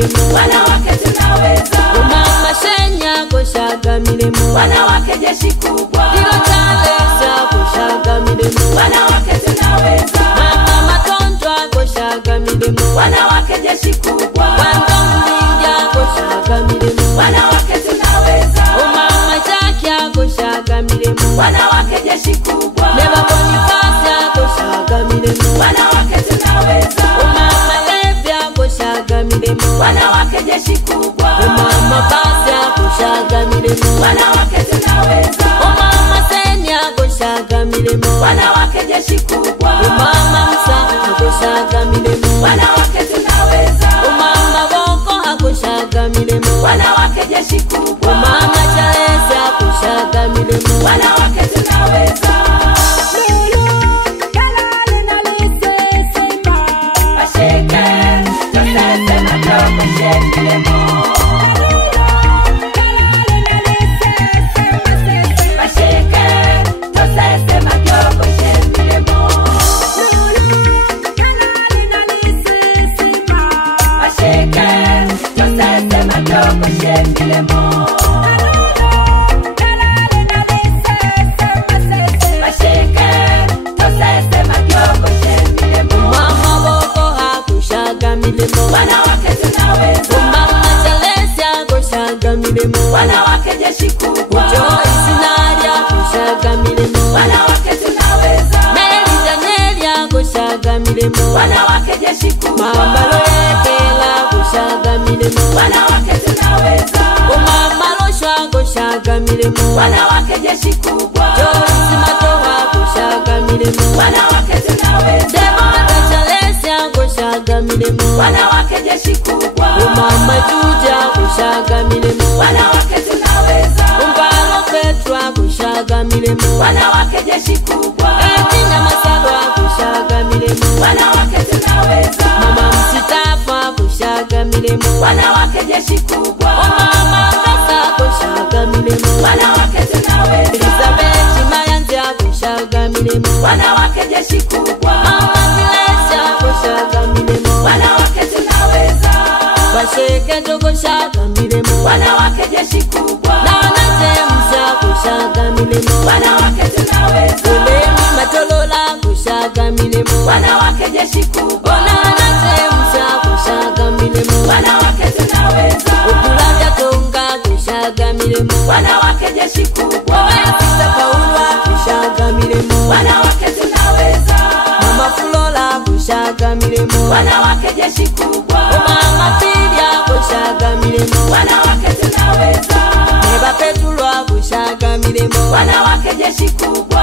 milemo, wanawake tunaweza. Mama Shenya kushaga milemo, wanawake jeshi kubwa. Dilo Chalesa kushaga milemo, wanawake tunaweza. Mama Matondwa kushaga milemo, wanawake jeshi kubwa. Wandomlinja kushaga milemo, wanawake tunaweza. Mama Jakia kushaga milemo, wanawake jeshi kubwa. Neba Bonifasa kushaga milemo, wanawake tunaweza. Mama Lebya kushaga milemo, wanawake jeshi kubwa. Mama Basia kushaga milemo, wanawake tunaweza. Mama Senya kushaga milemo, wanawake jeshi kubwa. Mama Musa kushaga milemo, wanawake tunaweza. Mama Boko kushaga milemo, wanawake jeshi kubwa. Mama Chalesa kushaga milemo, wanawake tunaweza. Basheke, tosese madogo shemilemo. Basheke, tosese madogo shemilemo. Basheke, tosese madogo shemilemo. Basheke, tosese madogo shemilemo. Mama Boko kushaga milemo, wanawake tunaweza. Mama Chalesa kushaga milemo, wanawake jeshi kubwa. Joyce Nadia kushaga milemo, wanawake tunaweza. Mary Danielia kushaga milemo, wanawake jeshi kubwa. Mama Loekela kushaga milemo, wanawake tunaweza. Mama Loshwa kushaga milemo, wanawake jeshi kubwa. Joyce Matoha kushaga milemo, wanawake tunaweza. Deborah Chalesa kushaga milemo, wanawake jeshi kubwa. Mama Juja kushaga milemo, wanawake tunaweza. Mbalo Petra kushaga milemo, wanawake jeshi kubwa. Etina Masalwa kushaga milemo, wanawake tunaweza. Mama Msitafa kushaga milemo, wanawake jeshi kubwa. Mama Ngasa kushaga milemo, wanawake tunaweza. Elizabeth Mayanza kushaga milemo, wanawake jeshi kubwa. Mama Silesha kushaga milemo, wanawake tunaweza. Basheke kushaga milemo, wanawake jeshi kubwa. Nana James kushaga milemo, wanawake tunaweza. Ulemi Matolola kushaga milemo, wanawake jeshi kubwa. Nana James kushaga milemo, wanawake tunaweza. Ukulavya Tonga kushaga milemo, wanawake jeshi kubwa. Sita Paulwa kushaga milemo, wanawake tunaweza. Mama Fulola kushaga milemo, wanawake jeshi kubwa. Mama Fidia kushaga milemo, wanawake tunaweza. Neba Petulwa kushaga milemo, wanawake jeshi kubwa.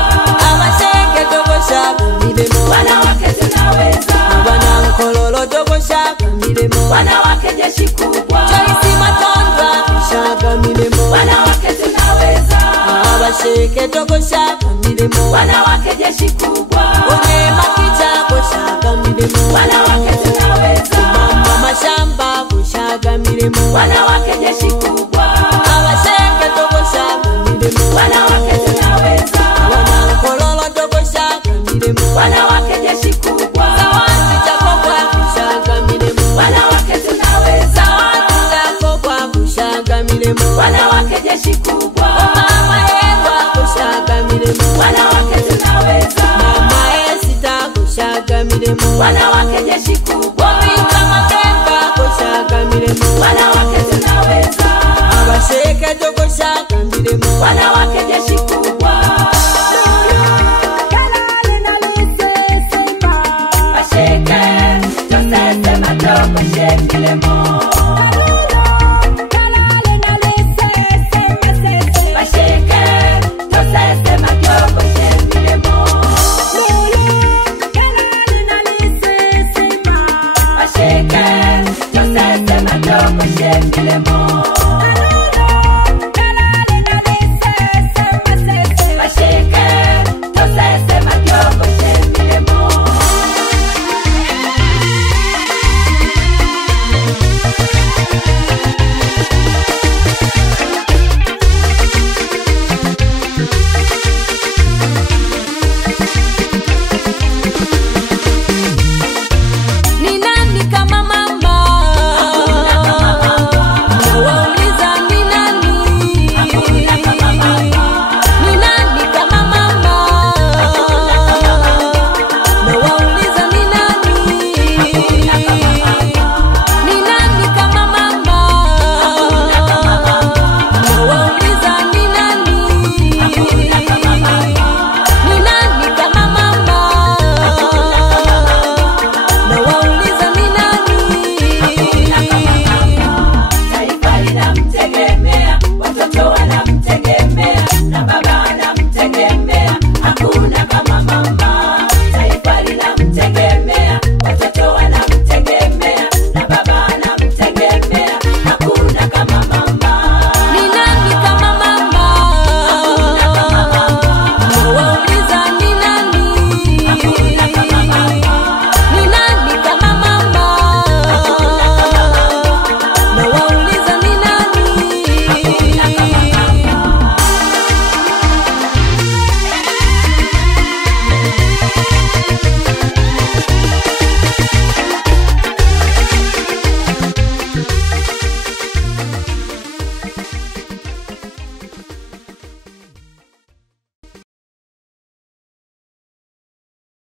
Abasheke kushaga milemo, wanawake tunaweza. Abana Nkololo kushaga milemo, wanawake jeshi kubwa. Joyce Matondwa kushaga milemo, wanawake tunaweza. Abasheke kushaga milemo, wanawake jeshi kubwa. Onyema Kicha kushaga milemo, wanawake tunaweza. Mama Mashamba kushaga milemo, wanawake jeshi kubwa. Abasheke kushaga milemo, wanawake tunaweza. Abana Nkololo kushaga milemo, wanawake jeshi kubwa. Zawadi Jakokwa kushaga milemo, wanawake tunaweza. Zawadi Jakokwa kushaga milemo, wanawake jeshi kubwa. Mama Edwa kushaga milemo, wanawake tunaweza. Mama Esita kushaga milemo, wanawake jeshi kubwa. Mika Makemba kushaga milemo, wanawake tunaweza. Abasheke kushaga milemo, wanawake jeshi kubwa. Basheke, tosese madogo shemilemo. Basheke, tosese madogo shemilemo. Basheke, tosese madogo shemilemo.